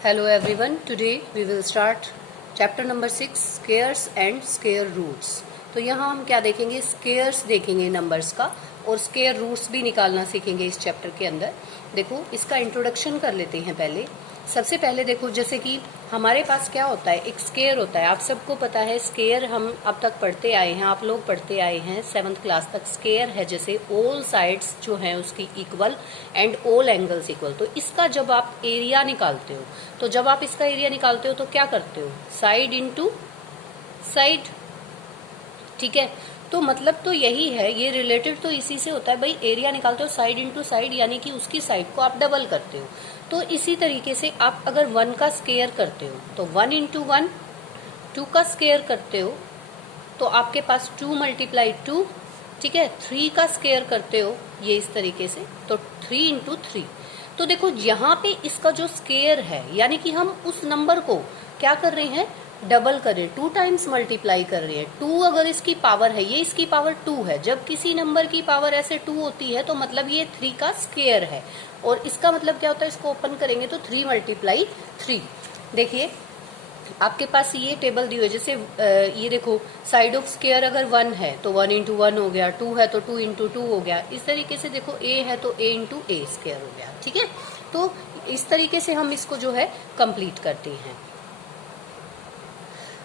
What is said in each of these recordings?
Hello everyone, today we will start chapter number 6 squares and square roots। तो यहाँ हम क्या देखेंगे, स्क्वेयर्स देखेंगे नंबर्स का और स्क्वेयर रूट्स भी निकालना सीखेंगे इस चैप्टर के अंदर। देखो इसका इंट्रोडक्शन कर लेते हैं पहले। सबसे पहले देखो जैसे कि हमारे पास क्या होता है, एक स्क्वेयर होता है। आप सबको पता है स्क्वेयर हम अब तक पढ़ते आए हैं, आप लोग पढ़ते आए हैं 7th क्लास तक। स्क्वेयर है जैसे ऑल साइड्स जो हैं उसकी equal and all angles equal. तो इसका जब आप एरिया निकालते हो, तो जब आप इसका एरिया निकालते हो तो क्या करते हो, साइड इनटू साइड, ठीक है। तो मतलब तो यही है, ये रिलेटेड तो इसी से होता है भाई। एरिया निकालते हो साइड इनटू साइड, यानी कि उसकी साइड को आप डबल करते हो। तो इसी तरीके से आप अगर 1 का स्क्वायर करते हो तो 1 इंटू 1, 2 का स्क्वायर करते हो तो आपके पास 2 मल्टीप्लाई 2, ठीक है। 3 का स्क्वायर करते हो ये इस तरीके से तो 3 इंटू 3। तो देखो यहाँ पे इसका जो स्क्वायर है, यानी कि हम उस नंबर को क्या कर रहे हैं, डबल कर रहे हैं, 2 टाइम्स मल्टीप्लाई कर रहे हैं। 2 अगर इसकी पावर है, ये इसकी पावर 2 है। जब किसी नंबर की पावर ऐसे 2 होती है तो मतलब ये 3 का स्क्वायर है। और इसका मतलब क्या होता है, इसको ओपन करेंगे तो 3 मल्टीप्लाई 3। देखिए आपके पास ये टेबल दी हुई है, जैसे ये देखो साइड ऑफ स्क्वायर अगर 1 है तो 1 इंटू 1 हो गया, 2 है तो 2 इंटू 2 हो गया। इस तरीके से देखो a है तो a इंटू a स्क्वायर हो गया, ठीक है। तो इस तरीके से हम इसको जो है कंप्लीट करते हैं।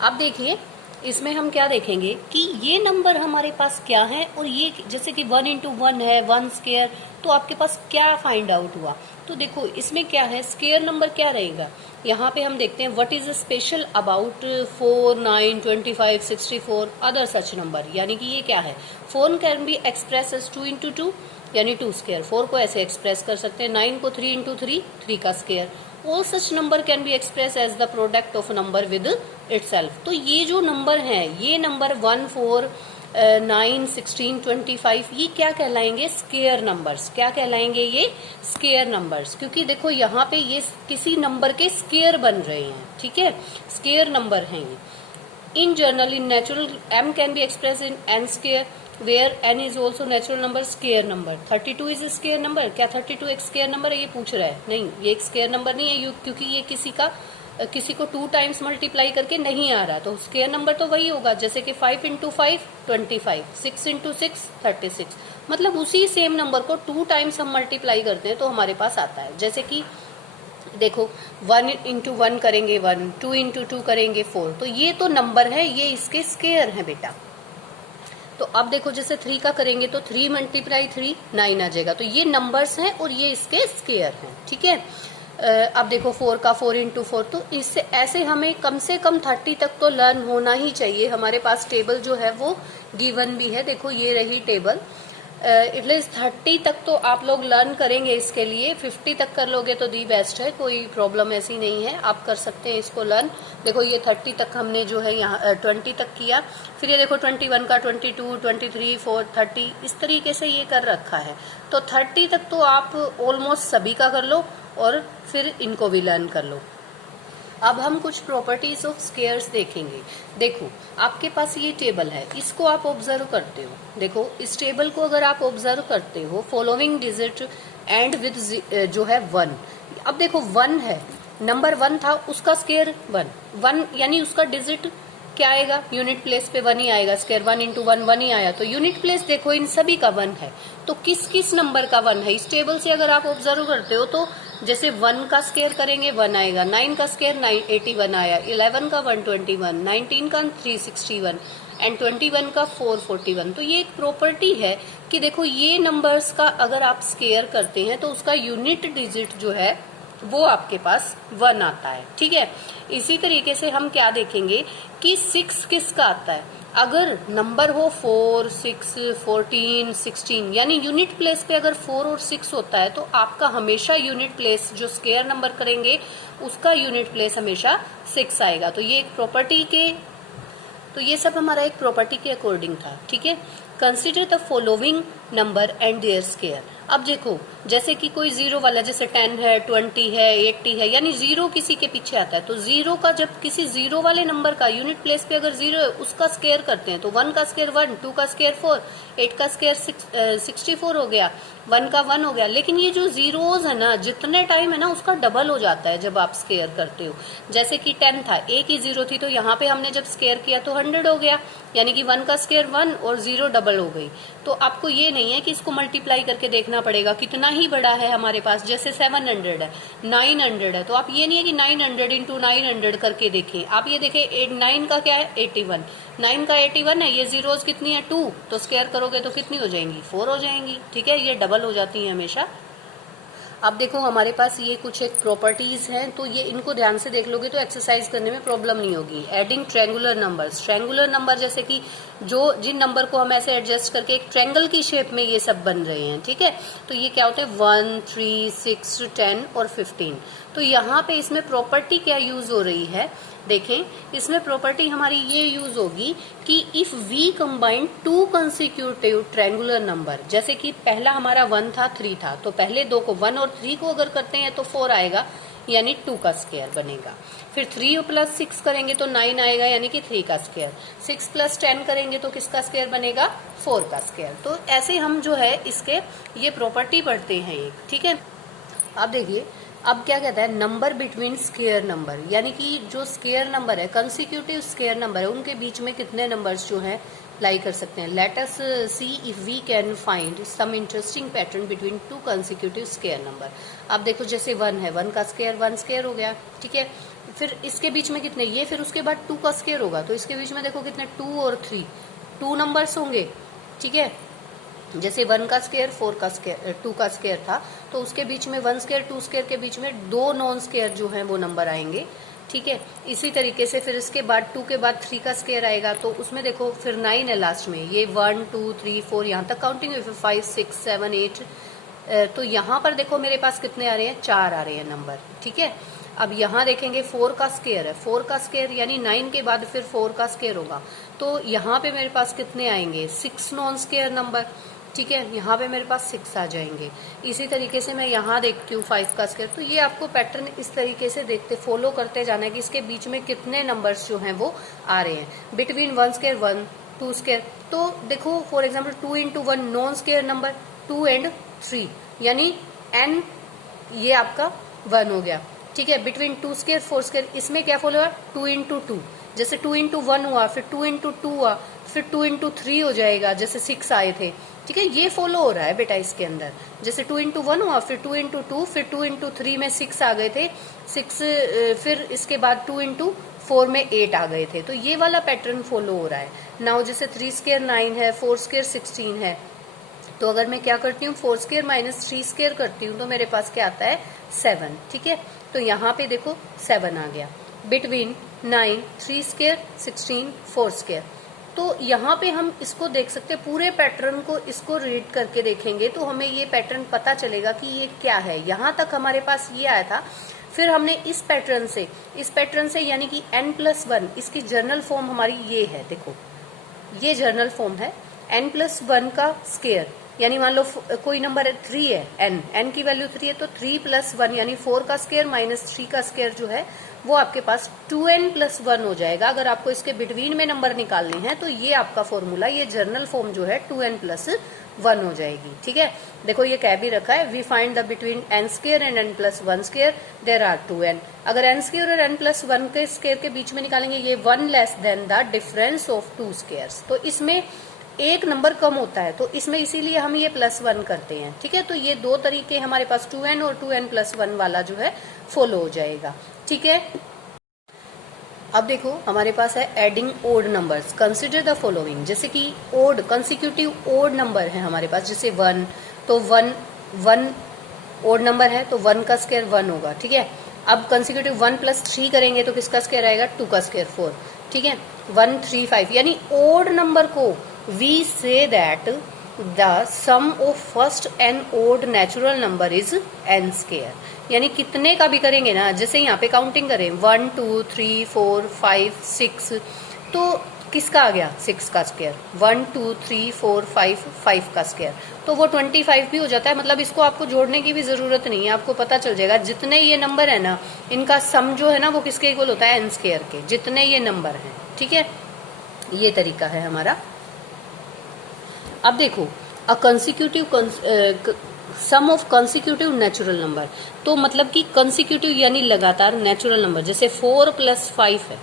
अब देखिए इसमें हम क्या देखेंगे कि ये नंबर हमारे पास क्या है, और ये जैसे कि 1 इंटू 1 है 1 स्क्वायर, तो आपके पास क्या फाइंड आउट हुआ। तो देखो इसमें क्या है, स्क्वायर नंबर क्या रहेगा। यहाँ पे हम देखते हैं what is special about 4, 9, 25, 64 other such number. यानी कि ये क्या है, 4 can be express as 2 into 2 यानी 2 स्क्वायर। 4 को ऐसे एक्सप्रेस कर सकते हैं। 9 को 3 इंटू 3, 3 का square. All such number can be express as the product of number with itself. तो ये जो नंबर है, ये नंबर 1, 4, 9, 16, 25, ये क्या कहलाएंगे, स्क्वायर नंबर्स। क्या कहलाएंगे ये, स्क्वायर नंबर्स। क्योंकि देखो यहाँ पे ये किसी नंबर के स्क्वायर बन रहे हैं, ठीक है, स्क्वायर नंबर हैं ये। In general in natural m can be express in n square where n is also natural number square number. 32 is square number. क्या 32 एक स्क्वायर नंबर है, ये पूछ रहा है। नहीं, ये एक स्क्वायर नंबर नहीं है, क्योंकि ये किसी को 2 टाइम्स मल्टीप्लाई करके नहीं आ रहा। तो स्क्वायर नंबर तो वही होगा, जैसे कि 5 इंटू 5 25, 6 इंटू 6 36। मतलब उसी सेम नंबर को 2 टाइम्स हम मल्टीप्लाई करते हैं तो हमारे पास आता है। जैसे कि देखो 1 इंटू 1 करेंगे 1, 2 इंटू 2 करेंगे 4। तो ये तो नंबर है, ये इसके स्क्वायर है बेटा। तो अब देखो जैसे 3 का करेंगे तो 3 मल्टीप्लाई 3 9 आ जाएगा। तो ये नंबर्स हैं और ये इसके स्क्वायर हैं, ठीक है। अब देखो 4 का 4 इंटू 4। तो इससे ऐसे हमें कम से कम 30 तक तो लर्न होना ही चाहिए। हमारे पास टेबल जो है वो गिवन भी है, देखो ये रही टेबल। एटलीस्ट 30 तक तो आप लोग लर्न करेंगे इसके लिए। 50 तक कर लोगे तो दी बेस्ट है, कोई प्रॉब्लम ऐसी नहीं है, आप कर सकते हैं इसको लर्न। देखो ये 30 तक हमने जो है यहाँ 20 तक किया। फिर ये देखो 21 का 22, 23, 4, 30 इस तरीके से ये कर रखा है। तो 30 तक तो आप ऑलमोस्ट सभी का कर लो और फिर इनको भी लर्न कर लो। अब हम कुछ प्रॉपर्टीज ऑफ स्क्वायर्स देखेंगे। देखो आपके पास ये टेबल है, इसको आप ऑब्जर्व करते हो। देखो इस टेबल को अगर आप ऑब्जर्व करते हो, फॉलोइंग डिजिट एंड विद जो है 1। अब देखो 1 है, नंबर 1 था, उसका स्क्वायर 1 यानी उसका डिजिट क्या आएगा, यूनिट प्लेस पे 1 ही आएगा। स्क्वायर 1 इंटू 1 1 ही आया। तो यूनिट प्लेस देखो इन सभी का 1 है। तो किस किस नंबर का 1 है इस टेबल से अगर आप ऑब्जर्व करते हो तो जैसे 1 का स्क्वायर करेंगे 1 आएगा, 9 का स्क्वायर 81 आया, 11 का 121, 19 का 361 एंड 21 का 441। तो ये एक प्रॉपर्टी है कि देखो ये नंबर्स का अगर आप स्क्वायर करते हैं तो उसका यूनिट डिजिट जो है वो आपके पास 1 आता है, ठीक है। इसी तरीके से हम क्या देखेंगे कि 6 किसका आता है। अगर नंबर हो 4, 6, 14, 16 यानी यूनिट प्लेस पे अगर 4 और 6 होता है तो आपका हमेशा यूनिट प्लेस जो स्क्वायर नंबर करेंगे उसका यूनिट प्लेस हमेशा 6 आएगा। तो ये एक प्रॉपर्टी के, तो ये सब हमारा एक प्रॉपर्टी के अकॉर्डिंग था, ठीक है। Consider the following number and their square. अब देखो जैसे कि कोई 0 वाला, जैसे 10 है, 20 है, 80 है, यानी 0 किसी के पीछे आता है। तो 0 का जब किसी 0 वाले नंबर का यूनिट प्लेस पे अगर 0 है उसका स्क्वायर करते हैं तो 1 का स्क्वायर 1, 2 का स्क्वायर 4, 8 का स्क्वायर 64 हो गया, 1 का 1 हो गया, लेकिन ये जो जीरोज है ना, जितने टाइम है ना उसका डबल हो जाता है जब आप स्केयर करते हो। जैसे कि 10 था, एक ही जीरो थी, तो यहाँ पे हमने जब स्केयर किया तो 100 हो गया, यानी कि 1 का स्केयर 1 और जीरो डबल हो गई। तो आपको ये नहीं है कि इसको मल्टीप्लाई करके देखना पड़ेगा कितना ही बड़ा है हमारे पास। जैसे 700 है, 900 है, तो आप ये नहीं है कि 900 इंटू 900 करके देखें, आप ये देखें 9 का क्या है 81, 9 का 81 है, ये जीरोज कितनी है 2, तो स्केयर करोगे तो कितनी हो जाएंगी 4 हो जाएंगी। ठीक है, ये डबल हो जाती है हमेशा। अब देखो हमारे पास ये कुछ एक प्रॉपर्टीज हैं, तो ये इनको ध्यान से देख लोगे तो एक्सरसाइज करने में प्रॉब्लम नहीं होगी। Adding triangular numbers, triangular number जैसे कि जो जिन नंबर को हम ऐसे एडजस्ट करके एक ट्रायंगल की शेप में ये सब बन रहे हैं, ठीक है, तो ये क्या होते हैं 1, 3, 6, 10 और 15। तो यहाँ पे इसमें प्रॉपर्टी क्या यूज हो रही है, देखें, इसमें प्रॉपर्टी हमारी ये यूज होगी कि if we combine two consecutive triangular number, जैसे कि पहला हमारा 1 था 3 था, तो पहले दो को 1 और 3 को अगर करते हैं तो 4 आएगा, यानी 2 का स्क्वायर बनेगा। फिर 3 प्लस 6 करेंगे तो 9 आएगा, यानी कि 3 का स्क्वायर। 6 प्लस 10 करेंगे तो किसका स्क्वायर बनेगा 4 का स्क्वायर। तो ऐसे हम जो है इसके ये प्रॉपर्टी पढ़ते हैं एक, ठीक है। अब देखिए अब क्या कहता है, नंबर बिटवीन स्केयर नंबर, यानी कि जो स्केयर नंबर है, कंसिक्यूटिव स्केयर नंबर है, उनके बीच में कितने नंबर्स जो है लाई कर सकते हैं। Let us see if we can find some interesting pattern between two consecutive square number. अब देखो जैसे 1 है, 1 का स्केयर 1 स्केयर हो गया, ठीक है। फिर इसके बीच में कितने, ये फिर उसके बाद 2 का स्केयर होगा, तो इसके बीच में देखो कितने 2 और 3, 2 नंबर्स होंगे, ठीक है। जैसे 1 का स्केयर 4 का स्केयर 2 का स्केयर था, तो उसके बीच में 1 स्केयर 2 स्केयर के बीच में 2 नॉन स्केयर जो है वो नंबर आएंगे, ठीक है। इसी तरीके से फिर इसके बाद 2 के बाद 3 का स्केयर आएगा, तो उसमें देखो फिर 9 है लास्ट में, ये 1 2 3 4 यहाँ तक काउंटिंग हुई, फिर 5 6 7 8, तो यहाँ पर देखो मेरे पास कितने आ रहे हैं 4 आ रहे हैं नंबर, ठीक है। अब यहाँ देखेंगे 4 का स्केयर है, 4 का स्केयर यानी 9 के बाद फिर 4 का स्केयर होगा, तो यहाँ पे मेरे पास कितने आएंगे 6 नॉन स्केयर नंबर, ठीक है। यहाँ पे मेरे पास 6 आ जाएंगे। इसी तरीके से मैं यहाँ देखती हूँ 5 का स्क्वायर, तो ये आपको पैटर्न इस तरीके से देखते फॉलो करते जाना है कि इसके बीच में कितने नंबर्स जो हैं वो आ रहे हैं। बिटवीन 1 स्क्वायर 1, 2 स्क्वायर, तो देखो for example 2 into 1 non square number 2 and 3, यानी n ये आपका 1 हो गया, ठीक है। बिटवीन 2 स्क्वायर 4 स्क्वायर, इसमें क्या फॉलो हुआ 2 इंटू 2, जैसे 2 इंटू 1 हुआ, फिर 2 इंटू 2 हुआ, फिर 2 इंटू 3 हो जाएगा, जैसे 6 आए थे, ठीक है। ये फॉलो हो रहा है बेटा इसके अंदर, जैसे 2 इंटू 1 हुआ, फिर 2 इंटू 2, फिर 2 इंटू 3 में 6 आ गए थे, 6 फिर इसके बाद 2 इंटू 4 में 8 आ गए थे, तो ये वाला पैटर्न फॉलो हो रहा है। नाउ जैसे 3 स्क्वायर 9 है, 4 स्क्वायर 16 है, तो अगर मैं क्या करती हूँ 4 स्क्वायर माइनस 3 स्क्वायर करती हूँ तो मेरे पास क्या आता है 7, ठीक है। तो यहाँ पे देखो 7 आ गया। बिटवीन 9 3 स्क्वायर 16 4 स्क्वायर, तो यहाँ पे हम इसको देख सकते हैं, पूरे पैटर्न को इसको रीड करके देखेंगे तो हमें ये पैटर्न पता चलेगा कि ये क्या है। यहाँ तक हमारे पास ये आया था, फिर हमने इस पैटर्न से यानी कि n+1, इसकी जर्नल फॉर्म हमारी ये है, देखो ये जर्नल फॉर्म है n+1 का स्क्वायर, यानी मान लो कोई नंबर 3 है, n की वैल्यू 3 है, तो 3 + 1 यानी 4 का स्क्वायर माइनस 3 का स्क्वायर जो है वो आपके पास 2n+1 हो जाएगा। अगर आपको इसके बिटवीन में नंबर निकालने हैं तो ये आपका फॉर्मूला, ये जर्नल फॉर्म जो है 2n+1 हो जाएगी, ठीक है। देखो ये कह भी रखा है, we find the between n square and n+1 square there are 2n। अगर n स्क्वायर और n+1 के स्क्वायर के बीच में निकालेंगे, ये 1 less than the difference of 2 squares, तो इसमें एक नंबर कम होता है, तो इसमें इसीलिए हम ये +1 करते हैं, ठीक है। तो ये दो तरीके हमारे पास 2n और 2n+1 वाला जो है फॉलो हो जाएगा, ठीक है। अब देखो हमारे पास है adding odd numbers, consider the following, जैसे कि ओड कंसिक्यूटिव ओड नंबर है हमारे पास, जैसे 1, तो 1 ओड नंबर है तो 1 का स्क्वायर 1 होगा, ठीक है। अब कंसिक्यूटिव 1 + 3 करेंगे तो किसका स्क्वायर आएगा 2 का स्क्वायर 4, ठीक है। 1 3 5, यानी ओड नंबर को we say that the sum of first n odd natural number is n square, यानी कितने का भी करेंगे ना, जैसे यहाँ पे काउंटिंग करें 1 2 3 4 5 6, तो किसका आ गया 6 का स्क्वायर, 1 2 3 4 5 5 का स्क्वायर, तो वो 25 भी हो जाता है। मतलब इसको आपको जोड़ने की भी जरूरत नहीं है, आपको पता चल जाएगा जितने ये नंबर है ना, इनका सम जो है ना वो किसके इक्वल होता है n स्क्वायर के, जितने ये नंबर हैं, ठीक है। ये तरीका है हमारा। अब देखो a consecutive sum of consecutive natural number, तो मतलब कि कंसिक्यूटिव यानी लगातार नेचुरल नंबर, जैसे 4 + 5 है,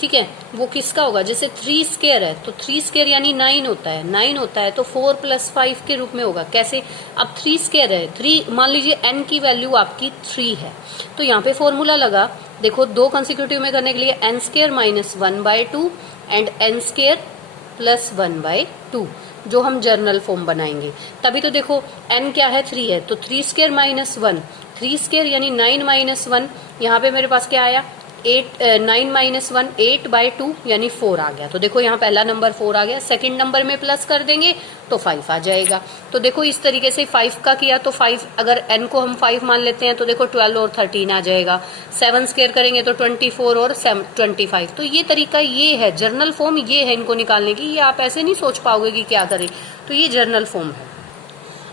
ठीक है, वो किसका होगा, जैसे 3 स्क्वायर है तो 3 स्क्वायर यानी 9 होता है, 9 होता है तो 4 + 5 के रूप में होगा। कैसे, अब 3 स्क्वायर है, 3 मान लीजिए n की वैल्यू आपकी 3 है, तो यहाँ पे फॉर्मूला लगा, देखो 2 कंसिक्यूटिव में करने के लिए n² - 1/2 एंड n² + 1/2, जो हम जर्नल फॉर्म बनाएंगे। तभी तो देखो n क्या है, 3 है, तो 3 स्क्वायर - 1, 3 स्क्वायर यानी 9 - 1, यहाँ पे मेरे पास क्या आया 9 - 1 8/2 यानी 4 आ गया। तो देखो यहाँ पहला नंबर 4 आ गया, सेकंड नंबर में प्लस कर देंगे तो 5 आ जाएगा। तो देखो इस तरीके से 5 का किया तो 5, अगर n को हम 5 मान लेते हैं तो देखो 12 और 13 आ जाएगा, 7 स्क्वायर करेंगे तो 24 और 25। तो ये तरीका ये है, जर्नल फॉर्म ये है इनको निकालने की, ये आप ऐसे नहीं सोच पाओगे कि क्या करें, तो ये जर्नल फॉर्म है।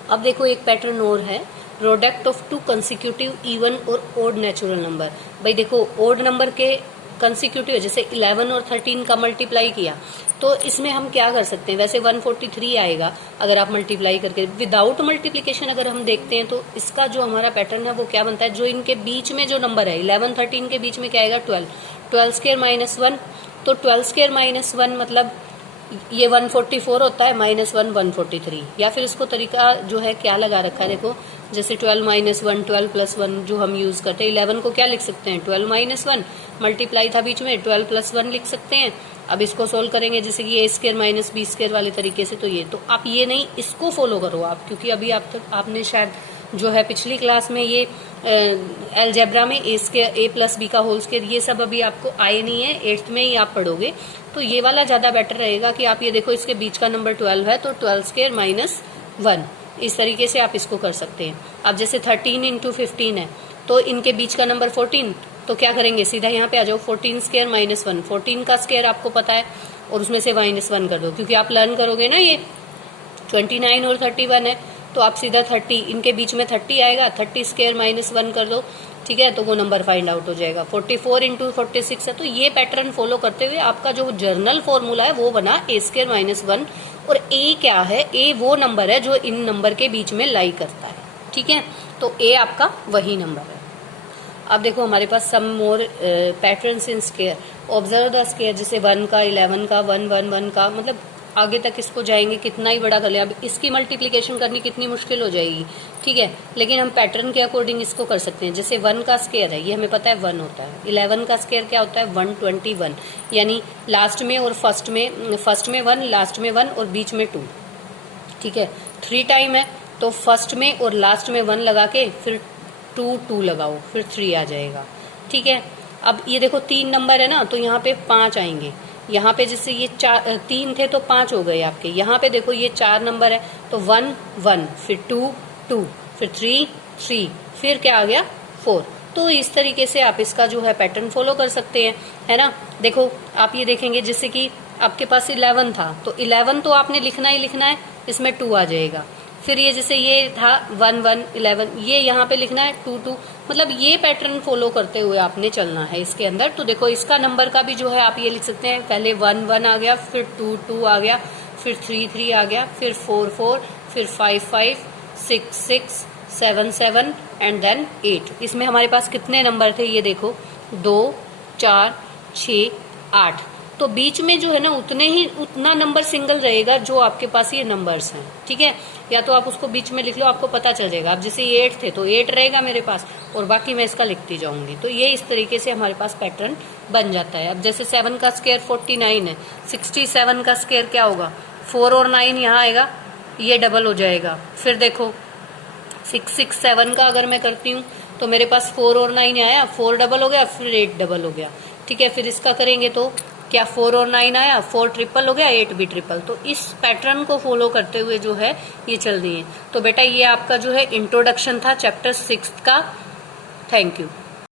अब देखो एक पैटर्न और है, प्रोडक्ट ऑफ 2 कंसिक्यूटिव इवन और ओड नेचुरल नंबर। भाई देखो ओड नंबर के कंसिक्यूटिव, जैसे 11 और 13 का मल्टीप्लाई किया तो इसमें हम क्या कर सकते हैं, वैसे 143 आएगा अगर आप मल्टीप्लाई करके, विदाउट मल्टीप्लिकेशन अगर हम देखते हैं तो इसका जो हमारा पैटर्न है वो क्या बनता है, जो इनके बीच में जो नंबर है 11 13 के बीच में क्या आएगा 12, 12² - 1, तो 12² - 1 मतलब ये 144 होता है, -1 143, या फिर इसको तरीका जो है क्या लगा रखा है, देखो जैसे 12 - 1 12 + 1 जो हम यूज करते हैं, 11 को क्या लिख सकते हैं 12 - 1, मल्टीप्लाई था बीच में 12 + 1 लिख सकते हैं। अब इसको सोल्व करेंगे जैसे कि a² - b² वाले तरीके से, तो ये तो आप ये नहीं इसको फॉलो करो आप, क्योंकि अभी आप तक आपने शायद जो है पिछली क्लास में ये अलजेब्रा में a² a + b का होल स्क्वायर ये सब अभी आपको आए नहीं है, 8th में ही आप पढ़ोगे, तो ये वाला ज्यादा बेटर रहेगा कि आप ये देखो इसके बीच का नंबर 12 है तो 12² - 1, इस तरीके से आप इसको कर सकते हैं। अब जैसे 13 × 15 है तो इनके बीच का नंबर 14, तो क्या करेंगे सीधा यहाँ पे आ जाओ, 14² - 1, 14 का स्क्वायर आपको पता है और उसमें से -1 कर दो, क्योंकि आप लर्न करोगे ना ये 29 और 31 है तो आप सीधा 30, इनके बीच में 30 आएगा, 30² - 1 कर दो, ठीक है, तो वो नंबर फाइंड आउट हो जाएगा। 44 × 46 है, तो ये पैटर्न फॉलो करते हुए आपका जो जर्नल फॉर्मूला है वो बना a² - 1, और a क्या है, a वो नंबर है जो इन नंबर के बीच में लाई करता है, ठीक है, तो a आपका वही नंबर है। अब देखो हमारे पास some more patterns in square, observe the square, जैसे 1 का 11 का 1 1 1 का, मतलब आगे तक इसको जाएंगे कितना ही बड़ा कर ले, अब इसकी मल्टीप्लिकेशन करनी कितनी मुश्किल हो जाएगी, ठीक है, लेकिन हम पैटर्न के अकॉर्डिंग इसको कर सकते हैं। जैसे 1 का स्क्वायर है ये हमें पता है 1 होता है, 11 का स्क्वायर क्या होता है 121, यानी लास्ट में और फर्स्ट में 1, लास्ट में 1 और बीच में 2, ठीक है, 3 टाइम है तो फर्स्ट में और लास्ट में 1 लगा के फिर 2 लगाओ, फिर 3 आ जाएगा, ठीक है। अब ये देखो 3 नंबर है ना, तो यहाँ पे 5 आएंगे, यहाँ पे जैसे ये 3 थे तो 5 हो गए आपके, यहाँ पे देखो ये 4 नंबर है तो 1 1, फिर 2 2, फिर 3 3, फिर क्या आ गया 4। तो इस तरीके से आप इसका जो है पैटर्न फॉलो कर सकते हैं, है ना। देखो आप ये देखेंगे जैसे कि आपके पास 11 था तो 11 तो आपने लिखना ही लिखना है, इसमें 2 आ जाएगा, फिर ये जैसे ये था 1 1 11, ये यहाँ पे लिखना है 2 2, मतलब ये पैटर्न फॉलो करते हुए आपने चलना है इसके अंदर। तो देखो इसका नंबर का भी जो है आप ये लिख सकते हैं, पहले 1 1 आ गया, फिर 2 2 आ गया, फिर 3 3 आ गया, फिर 4 4, फिर 5 5, 6 6, 7 7 एंड देन 8। इसमें हमारे पास कितने नंबर थे ये देखो, 2 4 6 8, तो बीच में जो है ना उतना नंबर सिंगल रहेगा जो आपके पास ये नंबर्स हैं, ठीक है, या तो आप उसको बीच में लिख लो आपको पता चल जाएगा। अब जैसे ये 8 थे तो 8 रहेगा मेरे पास और बाकी मैं इसका लिखती जाऊंगी, तो ये इस तरीके से हमारे पास पैटर्न बन जाता है। अब जैसे 7 का स्क्वायर 49 है, 67 का स्क्वायर क्या होगा, 4 और 9 यहाँ आएगा, ये डबल हो जाएगा, फिर देखो 6 6 7 का अगर मैं करती हूँ तो मेरे पास 4 और 9 आया, 4 डबल हो गया, फिर 8 डबल हो गया, ठीक है, फिर इसका करेंगे तो क्या 4 और 9 आया, 4 ट्रिपल हो गया, 8 भी ट्रिपल। तो इस पैटर्न को फॉलो करते हुए जो है ये चल रही है। तो बेटा ये आपका जो है इंट्रोडक्शन था चैप्टर 6 का। Thank you.